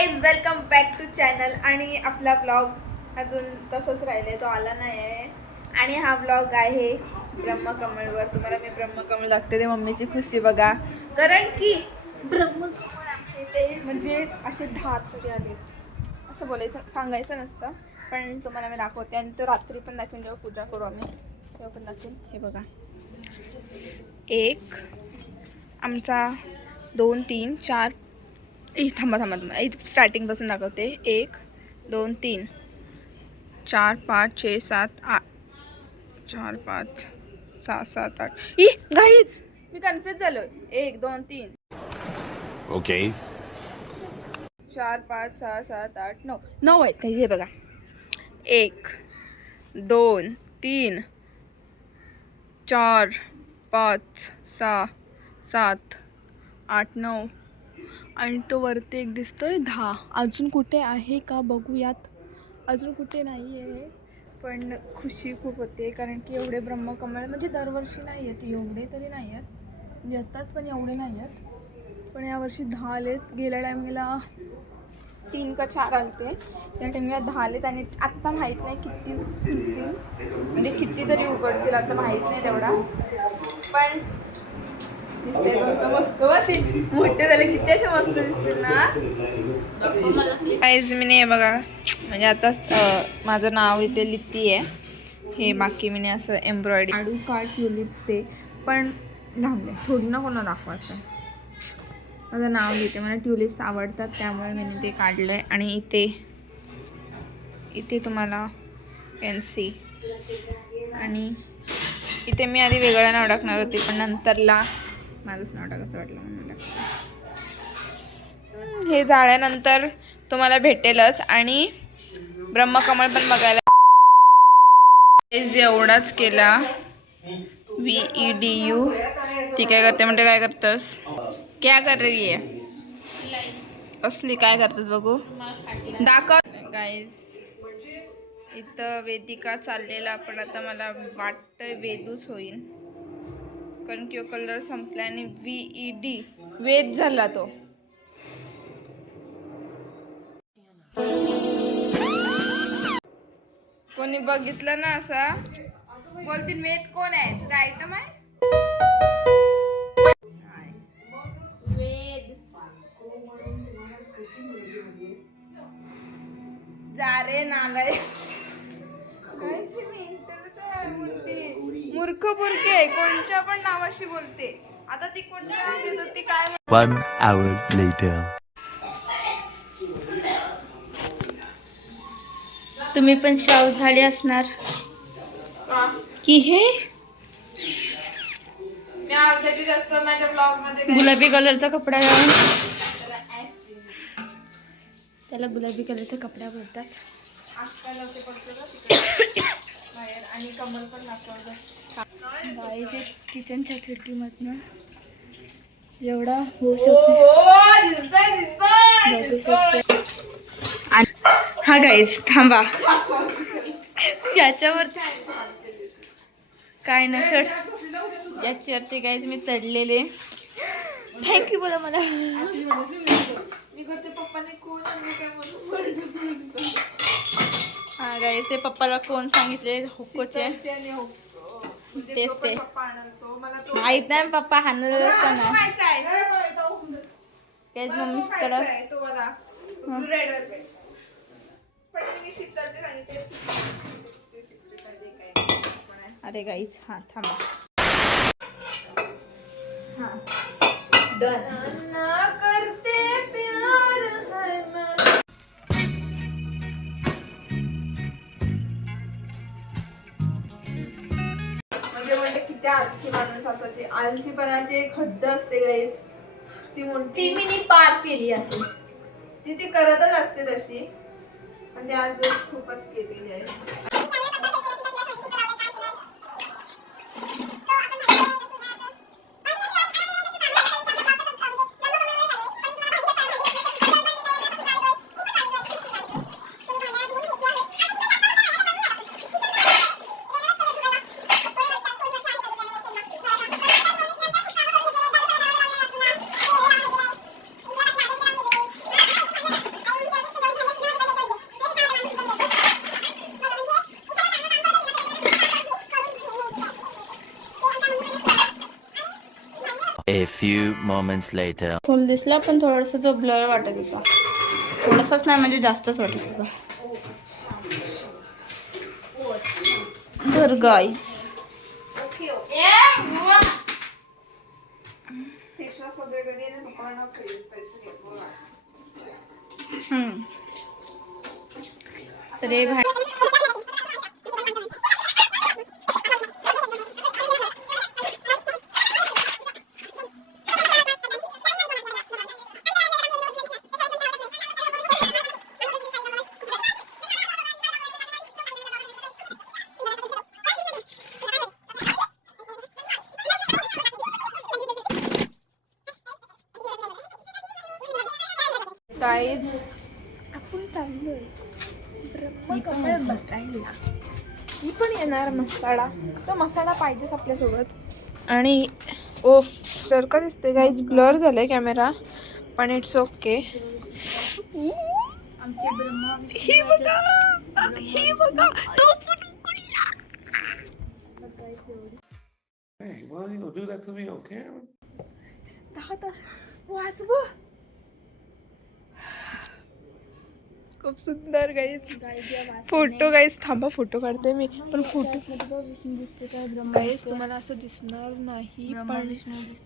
Guys welcome back to channel. आणि आपला blog अजून तसंच राहिलाय, तो आला नाही आहे. आणि हा ब्लॉग आहे ब्रह्मकमळवर. तुम्हाला मी ब्रह्मकमळ दाखते, ते मम्मीची खुशी बघा. कारण की ब्रह्मकमळ आमच्या इथे म्हणजे असे 10 तरी आलेत असं बोलायचं, सांगायचं नसतं, पण तुम्हाला मी दाखवते. आणि तो रात्री पण दाखवेन, जेव्हा पूजा करू आम्ही तेव्हा पण दाखवेन. हे बघा, एक आमचा 2 3 4 थांबा स्टार्टिंग पासून दाखवते. 1 2 3 4 5 6 7 8 4 5 6 7 8 गाईज मी कन्फ्युज झालोय. 1 2 3 ओके 4 5 6 7 8 9 9 आहेत काही. हे बघा, 1 2 3 4 5 6 7 8 9 आणि तो वरती एक दिसतोय 10. अजून कुठे आहे का बघूयात. अजून कुठे नाही आहे, पण खुशी खूप होते कारण की एवढे ब्रह्मकमळ म्हणजे दरवर्षी नाही आहेत, एवढे तरी नाही आहेत, येतात पण एवढे नाही आहेत. पण यावर्षी 10 आलेत. गेल्या टायमिंगला 3 का 4 आले, त्या टायमिंगला 10 आलेत. आणि आत्ता माहीत नाही किती फुलतील, म्हणजे किती तरी उघडतील आता माहीत नाही तेवढा, पण दिसते मस्त. असे मोठे झाले किती असे मस्त दिसतील ना. काहीच मी नाही बघा, म्हणजे आता माझं नाव इथे लिहिती आहे. हे बाकी मी असं एम्ब्रॉयडरी आडू का ट्युलिप्स ते पण राहून थोडी ना कोणा दाखवायचं. माझं नाव लिहिते, मला ट्युलिप्स आवडतात त्यामुळे मी ते काढलं आहे. आणि इथे तुम्हाला पेन्सी, आणि इथे मी आधी वेगळं नाव टाकणार होते, पण नंतरला माझंच नाव टाकायचं वाटलं म्हणून. हे झाल्यानंतर तुम्हाला भेटेलच. आणि ब्रह्मकमळ पण बघायला एवढाच केला. VEDU ती काय करते म्हणते, काय करतस, क्या कर रही आहे असली, काय करतस बघू दाखव. गाईज इथं वेदिका चाललेला, पण आता मला वाटतंय वेदूच होईल कारण की कलर संपला आणि VED वेद झाला तो. कोणी बघितलं ना असा बोलतील वेद कोण आहे, तुझा आयटम आहे वेद. जा रे नालाय, मूर्ख बुरके कोणच्या पण नावाशी बोलते. आता ती कोणत्या नाव देत होती काय. 1 hour later तुम्ही पण शाऊ झाले असणार की हे मी अर्ध्याची जास्त माझ्या ब्लॉग मध्ये गुलाबी कलरचा कपडा घालून, त्याला गुलाबी कलरचा कपडा बोलतात. आजकाल होते पडतो बाहेर. आणि कमल पण दाखवलं बाईचे किचनच्या खिडकीमधनं एवढा होऊ शकतो, बघू शकते. हा गाईज थांबा, याच्यावर काय नसत, याच्यावरती गाईज मी चढलेले. थँक्यू बोला मला. मी करते पप्पाने कोण काय म्हणून. हा गाईज ते पप्पाला कोण सांगितले होकोचे तेच ते माहित नाही. पप्पा हाणलं का नाही तेच मम्मीकडं. अरे गाईज हा थांबा, हा डन करते प्यार है मैं. म्हणजे किती आळशी माणूस असायची, आळशीपणाची एक हद्द असते गाईज, ती मोठी मी पार केली आहे. ती करतच असते तशी, पण ती आज खूपच केलेली आहे. A few moments later. फुल दिसला पण थोडस तो ब्लर वाटत होता. थोडंसंच नाही म्हणजे जास्तच वाटत होता. तर गाईज तर हे गाईज आपण चाललोय ब्रह्मकमळ बघायला. मी पण येणार मसाला. तो मसाला पाहिजेच आपल्यासोबत. आणि ओफ ब्लर का दिसते गाईज. ब्लर झालाय कॅमेरा पण इट्स ओके. आमचे ब्रह्मा ही बघा ही बघा तो पण उघडला. Hey, why are you gonna do that to me on camera? 10 तास वाचव. खूप सुंदर गाईज फोटो. गाईज थांबा फोटो काढते मी पण फोटो गाईज तुम्हाला असं दिसणार नाही पण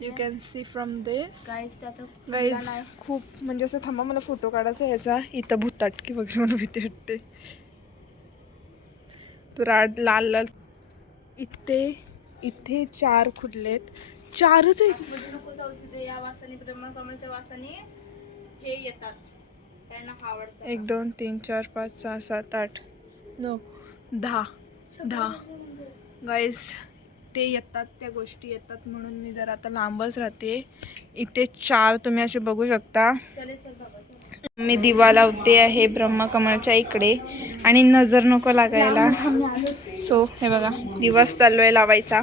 you can see from this guys. खूप म्हणजे असं थांबा मला फोटो काढायचा ह्याचा. इथं भूताटकी वगैरे मला भीती वाटते. तो लाल लाल इथे इथे 4 खुडलेत. 4च आहेत. या वासाने ब्रह्मकमलच्या वासाने हे येतात. त्यांना आवडतं. 1 2 3 4 5 6 7 8 9 10 गाईज ते येतात. त्या गोष्टी येतात म्हणून मी जरा आता लांबच राहते. इथे 4 तुम्ही असे बघू शकता. मी दिवा लावते आहे ब्रह्मकमलच्या इकडे आणि नजर नको लागायला. सो हे बघा दिवस चालू आहे लावायचा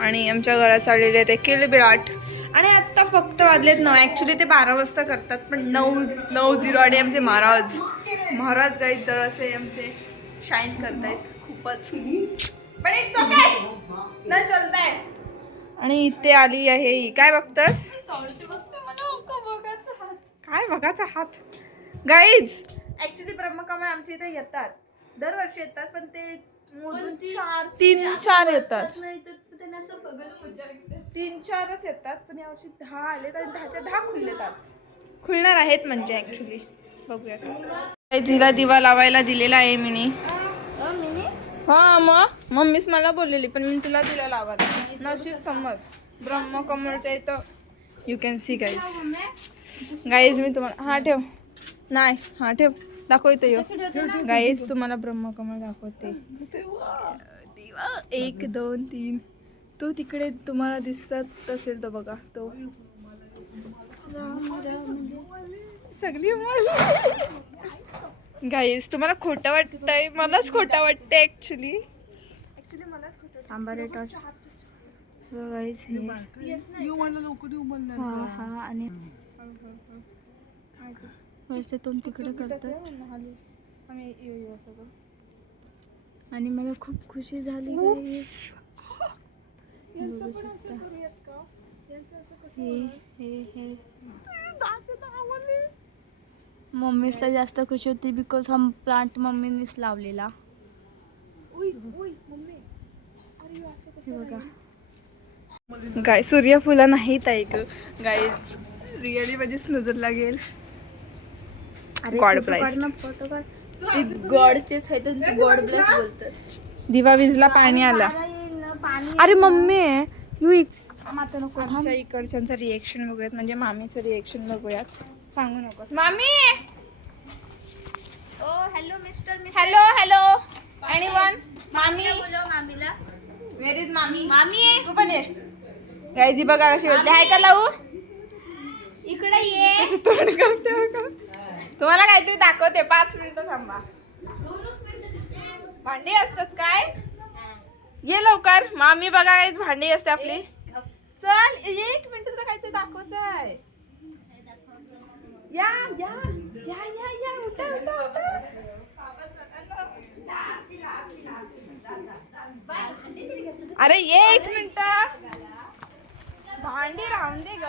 आणि आमच्या घरात चाललेले आहे ते किलबिलाट. आणि आत्ता फक्त वाजलेत 9. ॲक्च्युली ते 12 वाजता करतात पण 9:09 आणि आमचे महाराज गाईज जर असे आमचे शाईन करतायत खूपच. पण इट्स ओके न चलताय. आणि इथे आली आहे ही. काय बघतस? काय बघायचा हात गाईज. ॲक्च्युली ब्रह्मकमळ आमच्या इथे येतात. दरवर्षी येतात पण ते मोजून 3-4 येतात. 3-4च येतात पण यावर्षी 10 आलेत आणि 10च्या 10 खुललेत. आज खुलणार आहेत म्हणजे ॲक्च्युली बघूयात. तिला दिवा लावायला दिलेला आहे मिनी. हां मग मम्मीच मला बोललेली पण मी तुला दिला लावायला. नशीब समज ब्रह्मकमळच्या इथं यू कॅन सी गाईज. मी तुम्हाला हां ठेव नाही हां ठेव दाखवते यो गाईज. तुम्हाला ब्रह्मकमळ दाखवते. दिवा 1 2 3 तो तिकडे तुम्हाला दिसत असेल तो बघा तो सगळी गाईज. तुम्हाला खोटं वाटतंय. मलाच खोटं वाटतंय ॲक्च्युली मलाच खोटं. आंबारे टॉर्च गाईज हे हां हां. आणि वैसे तुम तिकडे करतात आणि मला खूप खुशी झाली गाईज. मम्मीला जास्त खुशी होती बिकॉज हा प्लांट मम्मीनीच लावलेला. बघा गाय सूर्यफुलं नाहीत ऐक गाईज. रिअली माझीच नजर लागेल. God bless. गॉडचेच आहे तर गॉड ब्लेस बोलतात. दिवा विजला पाणी आला. अरे मम्मी आमच्या इकडच्यांचं रिएक्शन बघूयात म्हणजे मामीचं रिएक्शन बघूयात. सांगू नकोस मामी. ओ हॅलो मिस्टर. Hello anyone. मामी बोलो मामीला. वेर इज मामी. मामी तू पण ये गाईज. दी बघा कशी होते. हाय का लावू इकडे ये. तोंड करते बघा. तुम्हाला काहीतरी दाखवते. 5 मिनिटं थांबा. भांडी असतात काय. ये लवकर. मामी बघा गाईज भांडी असते आपली. चल 1 मिनिट तुला काहीतरी दाखवायचं आहे. या या या या या उठा उठा उठा. अरे ये 1 मिनिट. भांडी राहून दे ग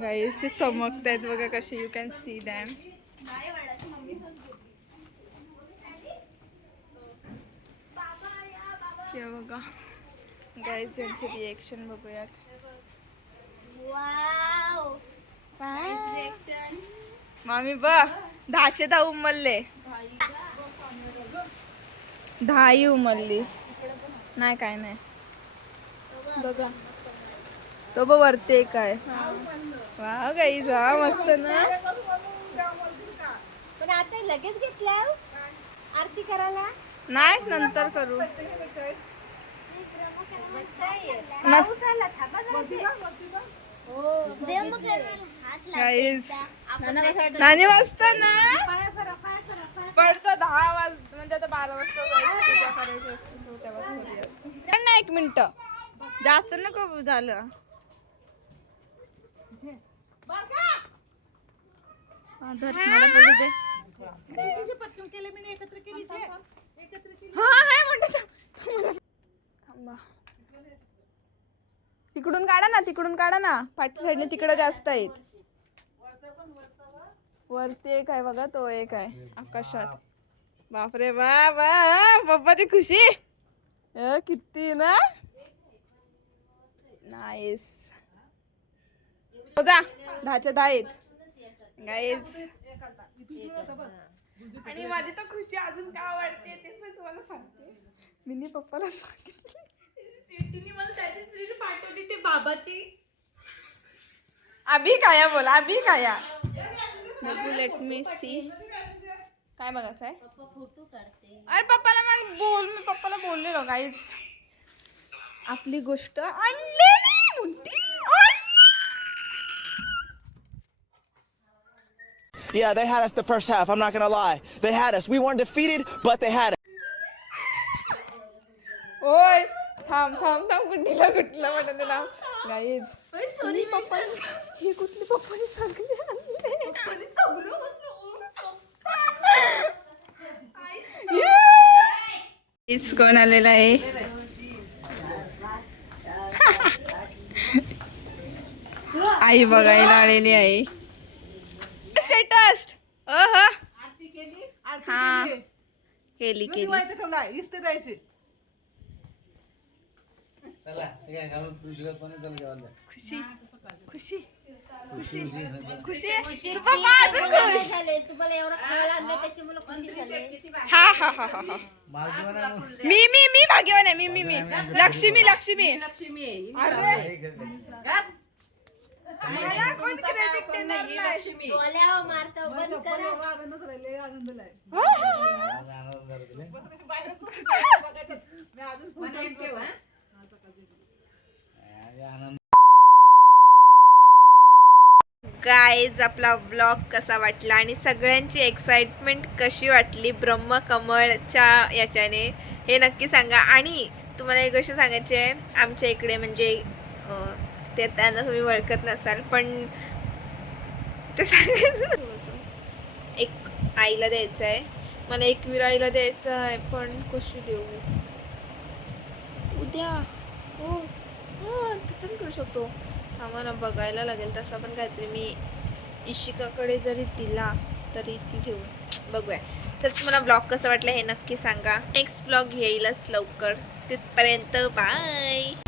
गाईस. ते चमकत आहेत बघा कसे. You can see them. बघा गाईज यांचे रिएक्शन बघूयात. मामी बघ 10चे 10 उमलले. 10 उमलली नाही काय नाही. बघा तो बघ वरती एक आहे. वा गाईज वा मस्त ना. पण आता लगेच घेतल्या आरती करायला. नाही नंतर करू. मस्त गाईज. नानी वाजता ना पडतं 10 वाज म्हणजे आता 12 वाजता पूजा करायची असते तेव्हा करूया. ना 1 मिनिट जास्त नको झालं. धर मला पडू दे. हा हाय म्हणतो. थांबा तिकडून काढा ना. तिकडून काढा ना. पाठच्या साईडने तिकडे जास्त आहेत. वरती एक आहे बघा. तो एक आहे आकाशात. बापरे वा वा पप्पाची खुशी किती ना. नाईस. हो जा 10च्या 10 आहेत गाईज. आणि माझी तर खुशी अजून काय वाटते ते पण तुम्हाला सांगते. मी पप्पाला सांगितले. मला त्याची पाठवली ते बाबाची. अभी काया बोला. अभी काया. Let me see. काय बघायचं आहे. फोटो काढते. अरे पप्पाला मी पप्पाला बोललेलो गाईज. आपली गोष्ट आणलेली मोठी. Yeah, they had us the first half. I'm not gonna lie. They had us. We weren't defeated, but they had us. ओय थांब थांब थांब. कुठलीला म्हणून दिला गाईज. ही पप्पा ही कुठली पप्पानी सगळे आणले. कोण आलेला आहे. आई बघायला आलेली आहे. स्टेटस हा केली केली. खुशी खुशी खुशी खुशी. पप्पा अजून खुश. तुम्हाला एवढा खायला आणलं त्याची मला खुशी झाली. हा हा हा हा हा. मी भाग्यवान आहे. मी लक्ष्मी लक्ष्मी. अरे मला कोण क्रेडिट देणार नाही. डोल्यावर मारतो बंद करा. हो, हो, हो. गाईज आपला ब्लॉग कसा वाटला आणि सगळ्यांची एक्साइटमेंट कशी वाटली ब्रह्मकमळच्या याच्याने हे नक्की सांगा. आणि तुम्हाला एक गोष्ट सांगायची आहे. आमच्या इकडे म्हणजे ते त्यांना तुम्ही ओळखत नसाल पण ते सांगायचं. एक आईला द्यायचं आहे. मला एक विराईला द्यायचं आहे पण कशी देऊ उद्या. हो हां तसं पण करू शकतो. आम्हाला बघायला लागेल तसं पण काहीतरी. मी इशिकाकडे जरी दिला तरी ती ठेवू बघूया. तर तुम्हाला ब्लॉग कसं वाटलं हे नक्की सांगा. नेक्स्ट ब्लॉग येईलच लवकर. तिथपर्यंत बाय.